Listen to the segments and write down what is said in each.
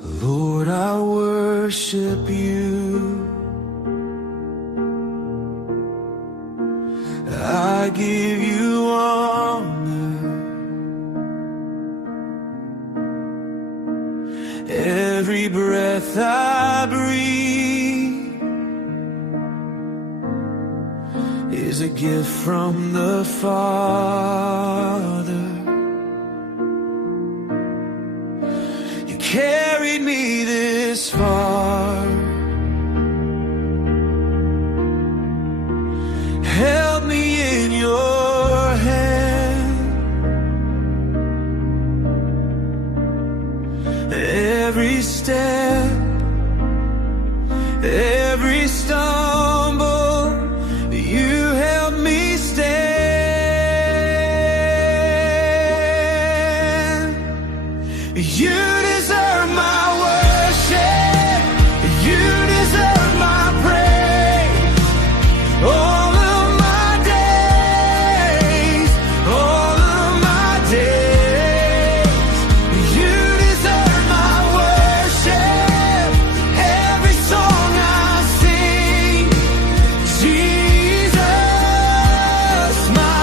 Lord, I worship you. I give you honor. Every breath I breathe is a gift from the Father. You carried me this far, held me in your hand. Every step, every stumble, you helped me stand. You deserve my worship. You deserve my praise. All of my days, all of my days. You deserve my worship. Every song I sing, Jesus, my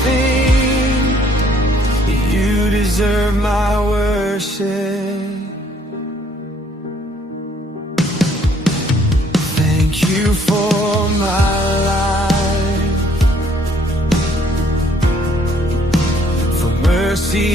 everything. You deserve my worship. Thank you for my life, for mercy